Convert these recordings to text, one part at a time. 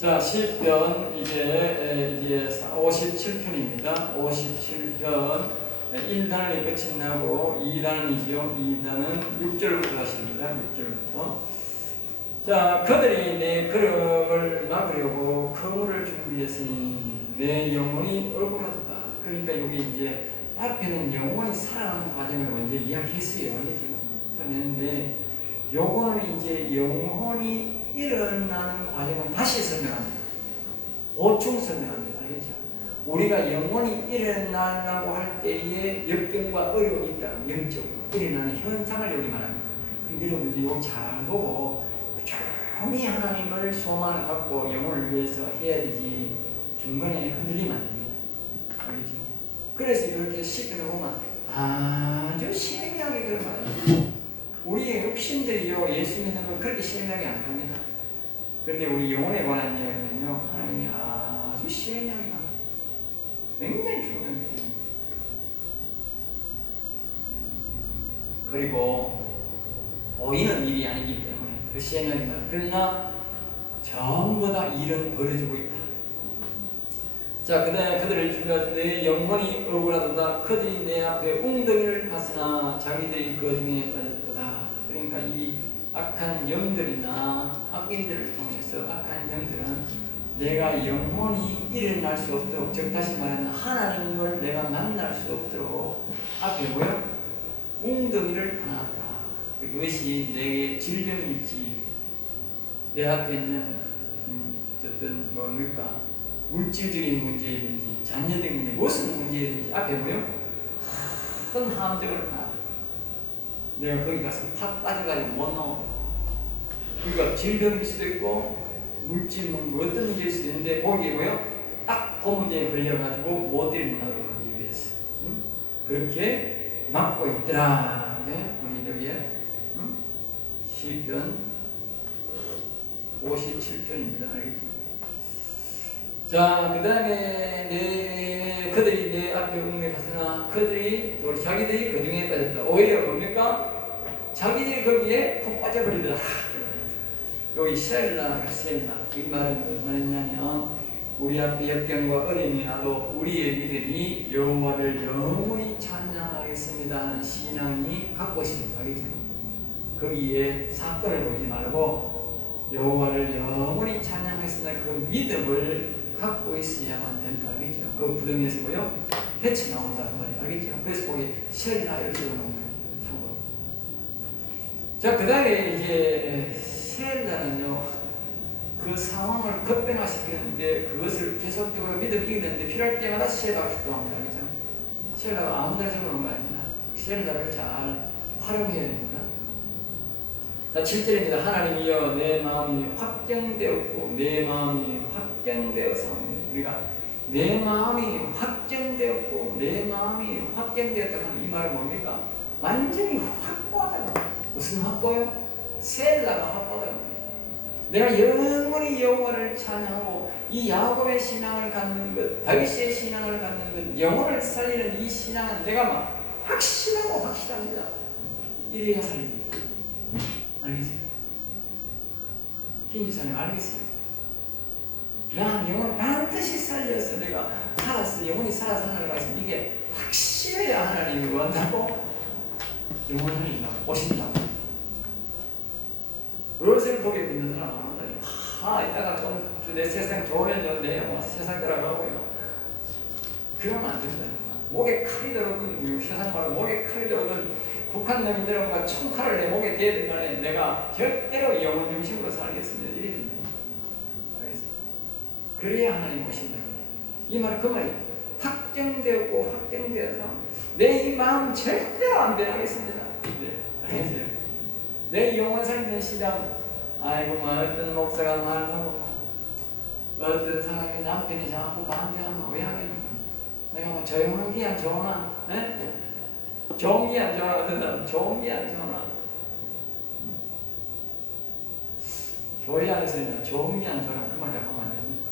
자, 시편 이제 57편입니다. 57편 1단이 끝이 나고 2단이지요. 2단은 6절부터 하십니다. 6절부터. 자, 그들이 내 걸음을 막으려고 그물을 준비했으니 내 영혼이 억울하도다. 그러니까 여기 이제 앞에는 영혼이 살아가는 과정을 먼저 이야기했어요. 그런데 요거는 이제 영혼이 일어나는 과정을 다시 설명합니다. 보충 설명합니다. 알겠죠? 우리가 영혼이 일어나려고 할 때에 역경과 어려움이 있다. 영적으로 일어나는 현상을 여기 말합니다. 여러분들이 이거 잘 보고 조용히 하나님을 소망을 갖고 영혼을 위해서 해야 되지 중간에 흔들리면 안 됩니다. 알겠죠? 그래서 이렇게 시편을 보면 아주 신명하게 그런 말이에요. 우리의 육신들이요 예수 믿는 건 그렇게 신명하게 안 합니다. 그런데 우리 영혼에 관한 이야기는요 하나님이 아주 신명하게 굉장히 중요하기 때문에. 그리고 보이는 일이 아니기 때문에 그 신명합니다. 그러나 전부 다 일은 벌어지고 있다. 자, 그 다음에 그들을 주며 내 영혼이 억울하도다. 그들이 내 앞에 웅덩이를 팠으나 자기들이 그 중에 빠졌도다. 그러니까 이 악한 영들이나 악인들을 통해서 악한 영들은 내가 영혼이 일어날 수 없도록, 즉 다시 말하면 하나님을 내가 만날 수 없도록 앞에 뭐요? 웅덩이를 파놨다. 그것이 내게 질병일지 내 앞에 있는 어떤 뭡니까? 물질적인 문제이든지 자녀적인 문제, 무슨 문제이든지 앞에 뭐요? 큰 함정을 파놨다. 내가 거기 가서 팍 빠져가지고 못 나오고, 그러니까 질병일 수도 있고 물질 뭐 어떤 문제일 수도 있는데 거기에 뭐요? 딱 그 문제에 걸려가지고 못 일어나도록 하기 위해서 그렇게 막고 있더라. 우리 저기에 시편 57편입니다. 알겠지? 자, 그 다음에 그들이 내 앞에 웅에 갔으나 그들이 또 자기들이 그 중에 빠졌다. 오히려 뭡니까? 자기들이 거기에 푹 빠져버리더라. 여기 셀라, 이 말은 무슨 말이냐면 우리 앞에 역경과 어려움이 와도 우리의 믿음이 여호와를 영원히 찬양하겠습니다 하는 신앙이 갖고 있습니다. 알겠죠? 거기에 사건을 보지 말고 여호와를 영원히 찬양하겠습니다 그 믿음을 갖고 있어야만 된다. 알겠죠? 그 구덩이에서 뭐요? 해치 나온다는 말이에요. 알겠죠? 그래서 거기 셀라 이렇게 적어놓은 거예요. 참고로. 자, 그 다음에 이제 셀라는요 그 상황을 급변화시키는데 그것을 계속적으로 믿음이 이기는데 필요할 때마다 셀라가 출동합니다. 알겠죠? 셀라가 아무데나 적어놓은 거 아닙니다. 셀라를 잘 활용해야 됩니다. 자, 7절입니다. 하나님이여 내 마음이 확정되었고 내 마음이 확정되어서 우리가 내 마음이 확정되었고 내 마음이 확정되었다 하는 이 말은 뭡니까? 완전히 확고하다고. 무슨 확고요? 셀라가 확고하다고. 내가 영원히 여호와를 찬양하고 이 야곱의 신앙을 갖는 것, 다윗의 신앙을 갖는 것, 영혼을 살리는 이 신앙은 내가 막 확실하고 확실합니다. 이래야 살립니다. 알겠어요? 김지사님 알겠어요? 나 영혼 반드시 살려서 내가 살았어. 영혼이 살아서 하나님을 가겠습니다. 이게 확실해야 하나님이 원하고 영혼을 오신다고. 그것을 보게 믿는 사람 많다니. 이따가 좀 내 세상 좋으면 좋은데 세상 들어가고요. 그러면 안 된다. 목에 칼이 들어오든 세상 말로 목에 칼이 들어오든 북한 놈이 들어오면 총칼을 내 목에 대든 간에 내가 절대로 영혼 중심으로 살겠습니다. 이래 된다. 알겠습니다. 그래야 하나님 오신다. 이 말은 그 말이 확정되었고 확정되어서 내 이 마음 절대로 안 변하겠습니다. 알겠어요? 내 영혼 살리는 시장, 아이고, 어떤 목사가 말하고, 어떤 사람이 남편이 자꾸 반대하면 왜 하겠노? 내가 조용한 게 안 좋으나? 좋은 게 안 좋으나? 어떤 사람, 좋은 게 안 좋으나? 교회 안에서 좋은 게 안 좋으나? 그 말 자꾸 하면 안 됩니다.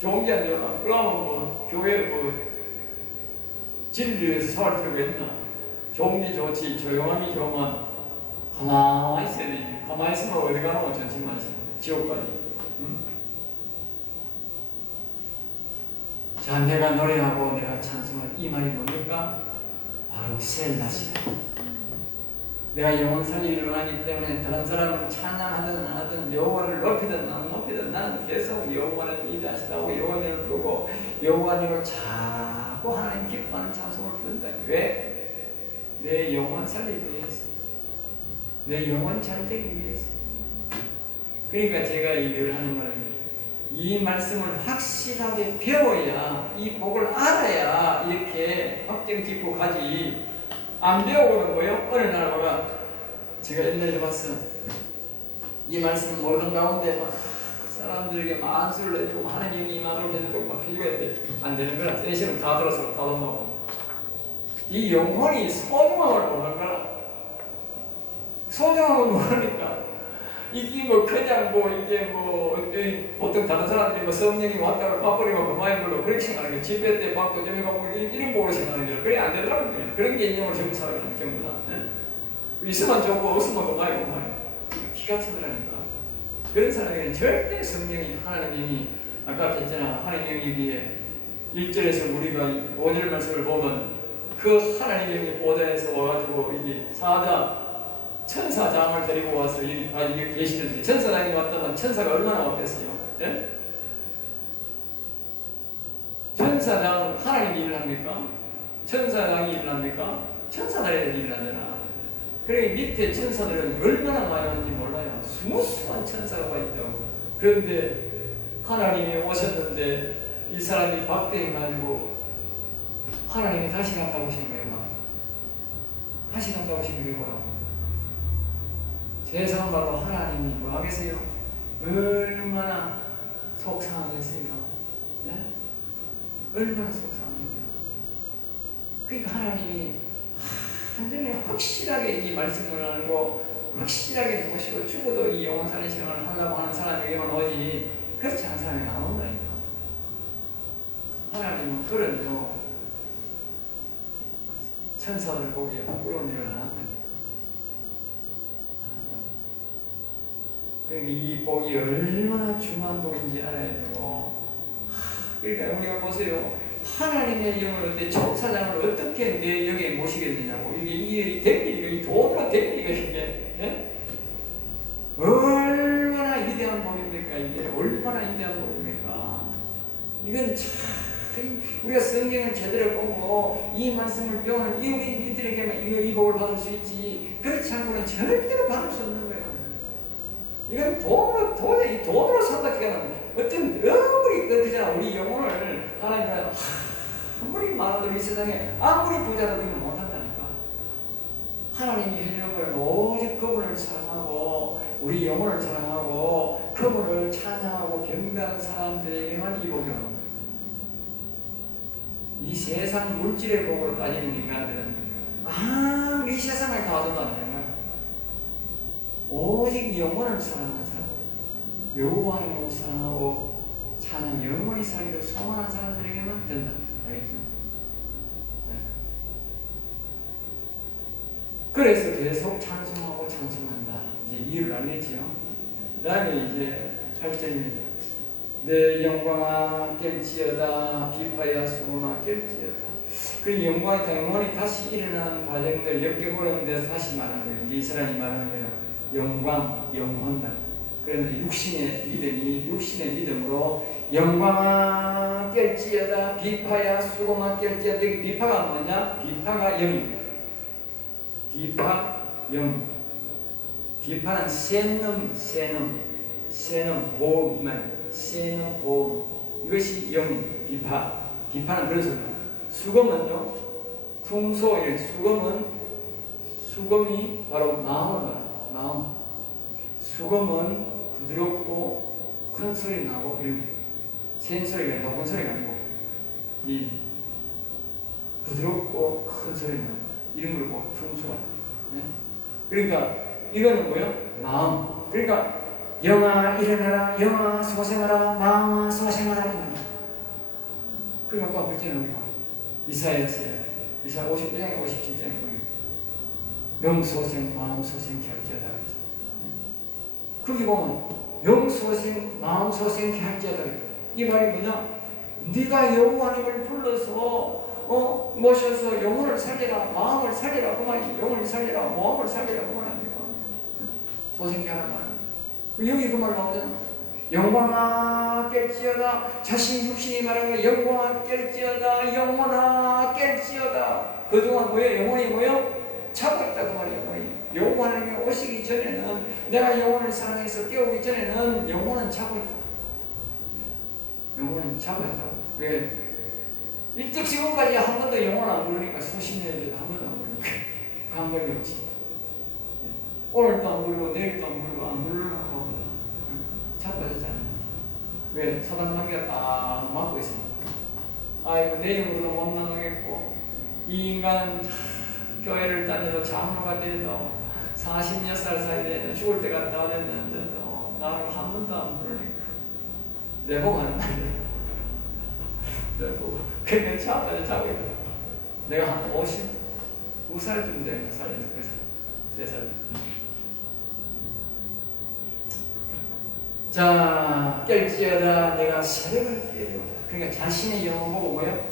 좋은 게 안 좋으나? 그러면 교회 진리에서 살 필요가 있나? 좋은 게 좋지, 조용함이 좋으면 가만히 있어야 되지. 가만히 있으면 어디 가노? 전신만 지옥까지. 자, 내가 노래하고 내가 찬송할 이 말이 뭡니까? 바로 셀라시야. 내가 영혼 살리기를 원하기 때문에 다른 사람을 찬양하든 안 하든 여호와를 높이든 안 높이든 나는 계속 여호와는 위대하시다고 여호와를 부르고 여호와님을 자꾸 하나님 기뻐하는 찬송을 부른다. 왜? 내 영혼 살리기 위해서, 내 영혼 잘 되기 위해서. 그러니까 제가 늘 하는 말은 이 말씀을 확실하게 배워야, 이 복을 알아야 이렇게 확정 짓고 가지. 안 배우고는 뭐요? 어느 날 봐가 제가 옛날에 봤어. 이 말씀을 모르는 가운데 막 사람들에게 막 안수를 해주고 하나님이 임하도록 해주고 막 필요했는데 안 되는 거라. 대신은 다 들어서 다 던져먹고. 이 영혼이 소중함을 모르는 거라. 소중함을 모르니까 이게 뭐 그냥 뭐 이게 뭐 보통 다른 사람들이 뭐 성령이 왔다가 밥버리고 그만인 걸로 그렇게 생각하는 게 집회 때 받고 저녁에 받고 이런 복으로 생각하는 거예요. 그래 안 되더라고요. 그런 개념을 전부 살아가는 전부 다. 있으면 좋고 없으면 그만이고 기가 차더라니까. 그런 사람에게는 절대 성령이 하나님이 아까 했잖아. 하나님의 위에 1절에서 우리가 5절 말씀을 보면 그 하나님의 보좌에서 와가지고 이게 사자 천사장을 데리고 와서 여기 계시는데 천사장이 왔다면 천사가 얼마나 왔겠어요? 예? 천사장은 하나님이 일을 합니까? 천사장이 일을 합니까? 천사들이 일을 하잖아. 그러니 밑에 천사들은 얼마나 많이 왔는지 몰라요. 수무수한 천사가 와 있다고. 그런데 하나님이 오셨는데 이 사람이 박대해가지고 하나님이 다시 간다고 하신 거예요. 다시 간다고 하신 거예요. 세상 말로 하나님이 뭐 하겠어요? 얼마나 속상하겠어요? 네? 얼마나 속상합니까? 그러니까 하나님이 완전히 확실하게 이 말씀을 알고 확실하게 모시고 죽어도 이 영원 사는 신앙을 하려고 하는 사람에게만 오지 그렇지 않은 사람이 안 온다니까. 하나님은 그런요 천사들 보기에 부끄러운 일을 안 한다니까. 그러니까 이 복이 얼마나 중요한 복인지 알아야 되고. 그러니까 우리가 보세요. 하나님의 영을 어때 천사장을 어떻게 내 영에 모시겠느냐고. 이게 될 일이가, 이 돈으로 될 일이가 이게. 예? 얼마나 위대한 복입니까 이게. 얼마나 위대한 복입니까. 이건 참 우리가 성경을 제대로 보고 이 말씀을 배우는 우리들에게만 이 복을 받을 수 있지. 그렇지 않고는 절대로 받을 수 없는 거예요. 이건 도저히 돈으로 산다기에는 어떤 아무리 그잖아. 우리 영혼을 하나님은 아무리 많아도 이 세상에 아무리 부자라도 못한다니까. 하나님이 해주는 것은 오직 그분을 사랑하고 우리 영혼을 사랑하고 그분을 찬양하고 경배하는 사람들에게만 이 복이 오는 거예요. 이 세상 물질의 복으로 따지는 인간들은 아무리 세상을 다 줘도 안 되는 거야. 오직 영혼을 사랑하는 사람, 여호와를 사랑하고 찬양, 영원히 살기를 소망하는 사람들에게만 된다. 알겠죠? 네. 그래서 계속 찬송하고 찬송한다. 이제 이유를 알겠지요? 그 다음에 이제 8절입니다. 내 영광아 깰지어다 비파야 수고마 깰지어다. 그 영원히 다시 일어나는 과정들 엮여보는 데서 다시 말하는 거예요. 이제 이 사람이 말하는 거예요. 영광, 영혼들. 그러면 육신의 믿음으로 영광아 깰지어다 비파야 수고마 깰지어다. 여기 비파가 뭐냐? 비파가 영입니다. 비파, 영. 비파는 세는 보험 이 말. 세는 보험. 이것이 영, 비파는 그런 소리입니다. 수검은요, 퉁소, 수검이 바로 마음을 말합니다. 마음. 수검은 부드럽고 큰 소리 나고 이런 센 소리가 높은 소리가 아니고 이 부드럽고 큰 소리 나고 이런 걸 보고 퉁소라. 네? 그러니까 이거는 뭐예요? 마음. 그러니까 영아 일어나라, 영아 소생하라, 마음아 소생하라. 그리고 아까 그랬잖아요. 우리가 이사야서에 이사야 59장에 57장에 보면 영소생, 마음소생 결제하다 그랬죠. 거기 보면 영소생 마음소생케 할지어다. 이 말이 뭐냐? 네가 여호와님을 불러서 모셔서 영혼을 살리라, 마음을 살리라 그 말이. 영혼을 살리라, 마음을 살리라 그 말 아닙니까? 소생케 하란 말. 여기 그 말 나오잖아. 영광아 깰지어다. 자신 육신이 말하는 영광아 깰지어다. 영혼아 깰지어다. 그동안 뭐예요? 영혼이 뭐예요? 자고 있다 그 말이에요. 영혼이 하나님이 오시기 전에는, 내가 영혼을 사랑해서 깨우기 전에는 영혼은 자고 있다. 영혼은 자고 있다. 왜? 이때 지금까지 한 번도 영혼 안 부르니까 수십 년에도 한 번도 안 부르니까 그 한 번이 없지. 오늘도 안 부르고 내일도 안 부르고 안 부르려고 하고 자빠졌잖아. 왜? 사단 마귀가 딱 막고 있으니까. 아이고 내 힘으로도 못 나가겠고, 이 인간은 교회를 다녀도 장로가 돼도 46살 사이 돼도 죽을 때 갔다 됐는데도 나를 한 번도 안 부르니까 내보고 하는 말이야. 내보고 그냥 자빠져 자고 있다. 내가 한 52살쯤 되면 살인다. 그래서 3살. 자, 깰지어다. 내가 새벽을 깨우다. 그러니까 자신의 영혼 보고 뭐예요?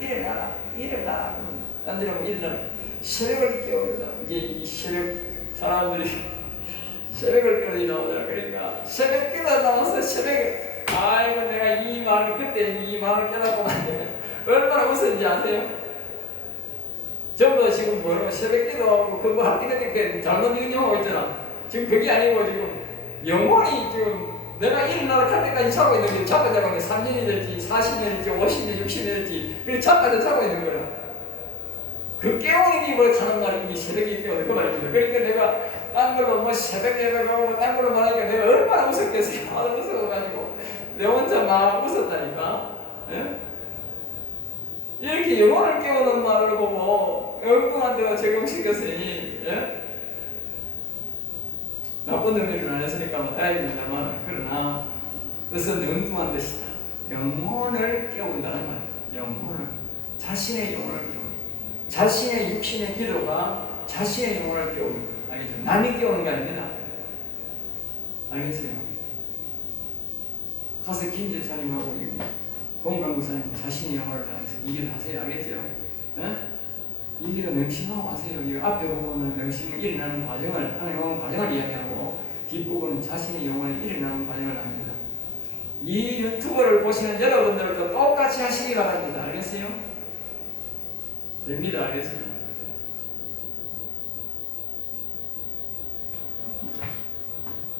일어나라, 일어나라. 딴 데로 하면 일어나라. 새벽을 깨우다. 이게 이 새벽 사람들이 새벽을 깨우지 나오잖아. 그러니까 새벽 깨우다 나와서 새벽에, 아이고 내가 이 말을 그때 이 말을 깨닫고만 되면 얼마나 웃었는지 아세요? 전부 다 지금 뭐라고 새벽 기도하고 그거 하니까 잘못 인용하고 있잖아. 지금 그게 아니고 지금 영혼이 지금 내가 일어나라 할 때까지 자고 있는 게, 자고 자고 3년이 될지 40년이 될지 50년 60년 될지 그렇게 자고 있는 거야. 그 깨우는 게 뭘 가는 말이 이 새벽에 깨우는 그 말입니다. 그러니까 내가 딴 걸로 뭐 새벽 예배하고 딴 걸로 말하니까 내가 얼마나 웃었겠어요. 웃어가지고 내 혼자 막 웃었다니까. 예? 이렇게 영혼을 깨우는 말을 보고 엉뚱한 적용시켰으니, 예? 나쁜 의미를 안 했으니까 뭐 다행입니다만, 그러나 뜻은 엉뚱한 뜻이다. 영혼을 깨운다는 말. 영혼을, 자신의 영혼을 깨우는, 자신의 육신의 기도가 자신의 영혼을 깨우는 거. 알겠죠? 남이 깨우는 게 아닙니다. 알겠어요? 가서 김재사님하고 공강구사님 자신의 영혼을 다해서 이 길 하세요. 알겠죠? 예? 이 길을 명심하고 하세요. 이 앞에 부분은 명심을 일어나는 과정을, 하나의 영혼 과정을 이야기하고, 뒷부분은 자신의 영혼이 일어나는 과정을 합니다. 이 유튜브를 보시는 여러분들도 똑같이 하시기 바랍니다. 알겠어요? 됩니다. 알겠어요?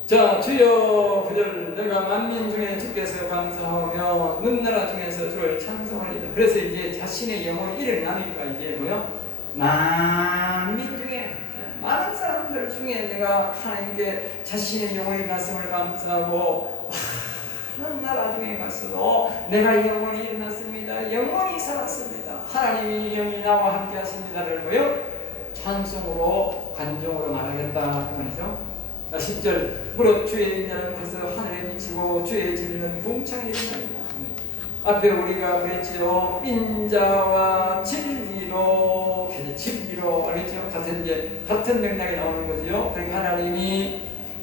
자, 주여 구절, 내가 만민 중에 주께서 감사하며 문나라 중에서 주를 찬송하리이다. 그래서 이제 자신의 영혼이 일어나니까 이제 뭐요? 만민 중에, 많은 사람들 중에 내가 하나님께 자신의 영혼의 말씀을 감사하고, 많은 나라 중에 갔어도 내가 영혼이 일어났습니다. 영혼이 살았습니다. 하나님이 영이 나와 함께 하십니다를 뭐요? 찬송으로 간종으로 말하겠다 그 말이죠. 10절, 무릇 주의 인자는 가서 하늘에 미치고 주의 진리는 궁창에 일어납니다. 앞에 우리가 그랬지요. 인자와 진리로, 진리로, 알겠죠? 같은 맥락이 나오는 거지요. 그러니까 하나님이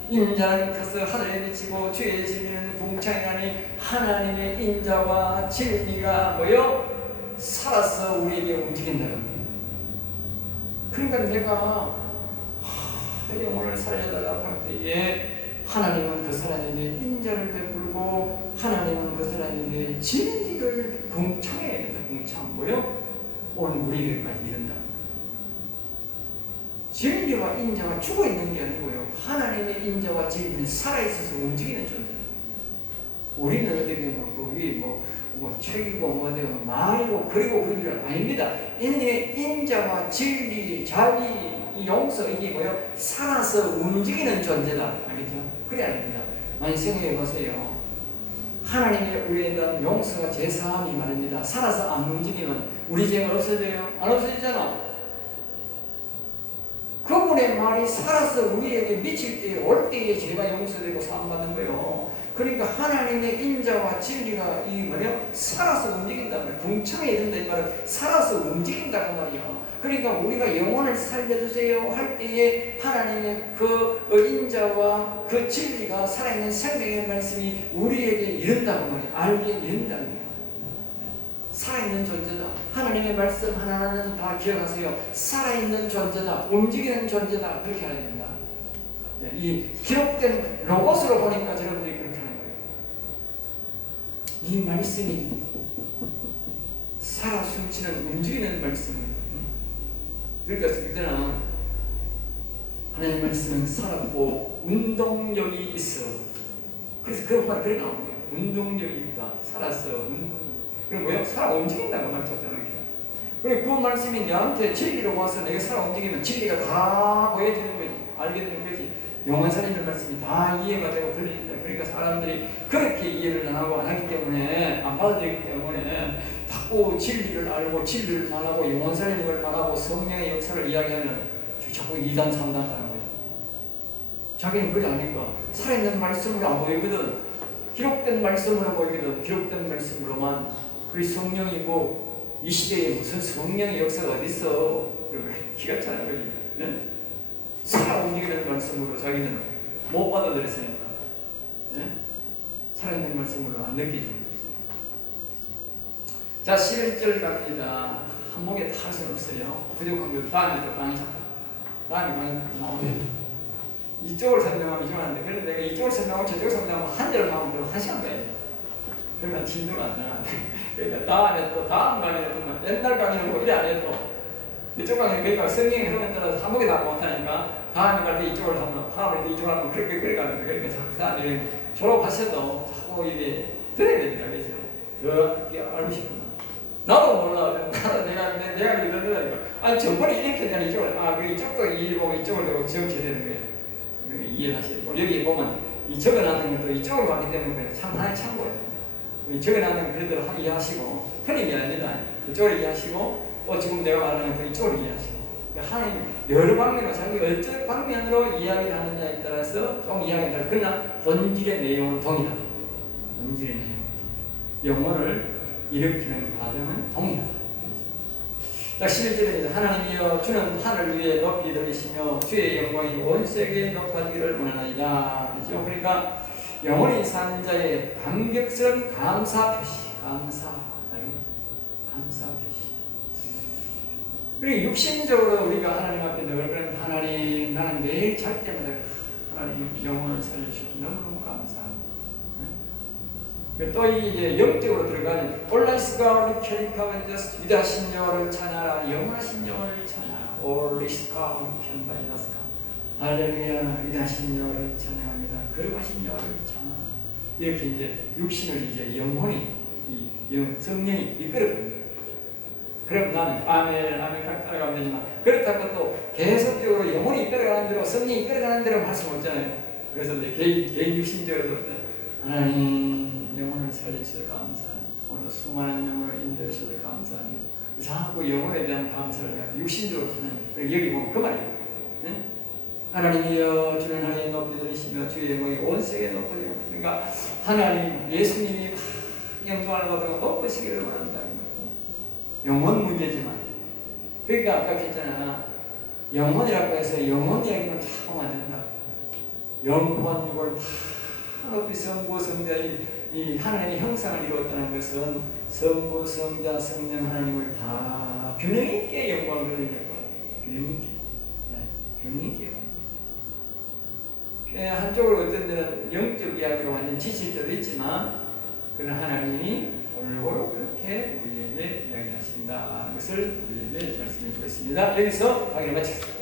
인자는 가서 하늘에 미치고 주의 진리는 궁창에 나니, 하나님의 인자와 진리가 뭐요? 살아서 우리에게 움직인다. 그러니까 내가 영혼을 살려달라고 할 때에 하나님은 그 사람에게 인자를 베풀고, 하나님은 그 사람에게 진리를 궁창해야 된다. 궁창 뭐요? 오늘 우리에게까지 이른다. 진리와 인자가 죽어 있는 게 아니고요, 하나님의 인자와 진리는 살아있어서 움직이는 존재입니다. 우리는 어떻게 뭐 책이고 뭐되고 말이고 그리고 그게 아닙니다. 인자와 진리, 자비, 이 용서, 이게 뭐요? 살아서 움직이는 존재다. 알겠죠? 그래야 됩니다. 많이 생각해 보세요. 하나님의 우리에 대한 용서와 제사함이 말입니다. 살아서 안 움직이면 우리 죄가 없어져요? 안 없어지잖아. 그분의 말이 살아서 우리에게 미칠 때, 올 때에 죄가 용서되고 사함받는 거예요. 그러니까 하나님의 인자와 진리가 이 뭐냐? 살아서 움직인단 말이야. 궁창에 이른다 이 말은 살아서 움직인다고 말이야. 그러니까 우리가 영혼을 살려주세요 할 때에 하나님의 그 인자와 그 진리가 살아있는 생명의 말씀이 우리에게 이른다고 말이야. 알게 이른다는 거야. 살아있는 존재다. 하나님의 말씀 하나하나는 다 기억하세요. 살아있는 존재다. 움직이는 존재다. 그렇게 해야 됩니다. 이 기록된 로봇으로 보니까 여러분들이 그렇게 하는 거예요. 이 말씀이 살아 숨치는 움직이는 말씀입니다. 그러니까 그때는 하나님의 말씀은 살았고 운동력이 있어. 그래서 그 말이 그래 나오는 거예요. 운동력이 있다. 살았어. 그리고 뭐야? 살아 움직인다고 말했잖아요. 그리고 그 말씀이 내한테 진리로 와서 내가 살아 움직이면 진리가 다 보여지는 거지. 알게 되는 거지. 영원살인의 말씀이 다 이해가 되고 들린다. 그러니까 사람들이 그렇게 이해를 안 하고 안 하기 때문에, 안 받아들이기 때문에 자꾸 진리를 알고 진리를 말하고 영원살인을 말하고 성령의 역사를 이야기하면 자꾸 2단 3단 하는 거예요. 자기는 그래 아니까 살아있는 말씀으로 안 보이거든. 기록된 말씀으로 보이거든. 기록된 말씀으로만. 그리 성령이고 이 시대에 무슨 성령의 역사가 어디 있어? 기가 차는 거지. 네? 살아 움직이는 말씀으로 자기는 못 받아들였으니까. 네? 살아있는 말씀으로 안 느끼지는 거죠. 자, 11절 갑니다. 한 목에 다 할 수는 없어요. 부족한 것 다음에 또 강의 잡고 다음에 강의 나오면 이쪽을 설명하면 이상한데, 그런데 내가 이쪽을 설명하고 저쪽을 설명하면 한 절을 나오면 그럼 1시간 가야죠. 그러면 진도가 안 나. 그러니까 다음에 또 다음 강의는 정말 옛날 강의는 뭐 이래 안 해도 이쪽 강의는 그러니까 성령의 흐름에 따라서 한 목에 다 못하니까 다음에 갈 때 이쪽으로 하면 다음에 이쪽으로 하면 그렇게 가는 거예요. 그러니까 자꾸 다음에 졸업하셔도 자꾸 이게 들어야 됩니다. 그래서 더 알고 싶구나. 나도 몰라. 나도 내가 이러더라니까. 아니 전번에 이렇게 내가 이쪽을 그 이쪽도 이해보고 이쪽을 보고 지어쳐야 되는 거예요. 그러니까 이해하시고 여기 보면 이 적어놨는 것도 이쪽으로 가기 때문에 참 하나의 참고예요. 적어놨는 그래도 이해하시고 틀린 게 아닙니다. 이쪽으로 이해하시고 또 지금 내가 말하는 것도 이쪽으로 이해하시고 하나님 여러 방면으로 자기 어떤 방면으로 이야기를 하느냐에 따라서 좀 이야기가 다르. 그러나 본질의 내용은 동일하다. 본질의 내용은 영혼을 일으키는 과정은 동일하다. 자, 11절입니다. 하나님이여 주는 하늘 위에 높이 들이시며 주의 영광이 온 세계에 높아지기를 원하나이다. 그렇죠? 그러니까 영원히 사는 자의 감격스러운 감사 표시, 감사 표시. 그리고 육신적으로 우리가 하나님 앞에 늘 그런 하나님, 나는 매일 잘 때마다 하나님 영혼을 살려주셔서 너무너무 감사합니다. 또 이제 영적으로 들어가는 올라이스가 우리 캐리카벤저스 위대하신 여호와를 찬양하라. 영원하신 여호와를 찬양하라. 올리스가 우리 캔바이나스가 할렐루야. 위대하신 여호와를 찬양합니다. 거룩하신 여호와를 찬양합니다. 이렇게 이제 육신을 이제 영혼이 성령이 이끌어갑니다. 그럼 나는 아멘 따라가면 되지만 그렇다고 또 계속적으로 영혼이 이끌어가는 대로 성령이 이끌어가는 대로 할 수는 없잖아요. 그래서 이제 개인 육신적으로 하나님 영혼을 살려주셔서 감사합니다. 오늘도 수많은 영혼을 인도해 주셔서 감사합니다. 자꾸 영혼에 대한 감사를 해요. 육신적으로 하는 거예요. 그리고 여기 보면 그 말이에요. 네? 하나님이여 주는 하나님 높이 들으시며 주의 영광이 온 세계에 높아지라. 그러니까 하나님 예수님이 영광을 받아서 높으시기를 원한다. 영혼 문제지만 그러니까 아까 했잖아. 영혼이라고 해서 영혼 이야기는 자꾸 안 된다. 영혼 이걸 다 높이 성부 성자 이 하나님의 형상을 이루었다는 것은 성부 성자 성령 하나님을 다 균형 있게 영광을 돌리는 균형 있게, 균형 있게. 한쪽으로 어떤 데는 영적 이야기로 완전 지칠 때도 있지만 그런 하나님이 골고루 그렇게 우리에게 이야기하신다 하는 것을 우리에게 말씀해 주고 있습니다. 여기서 강의를 마치겠습니다.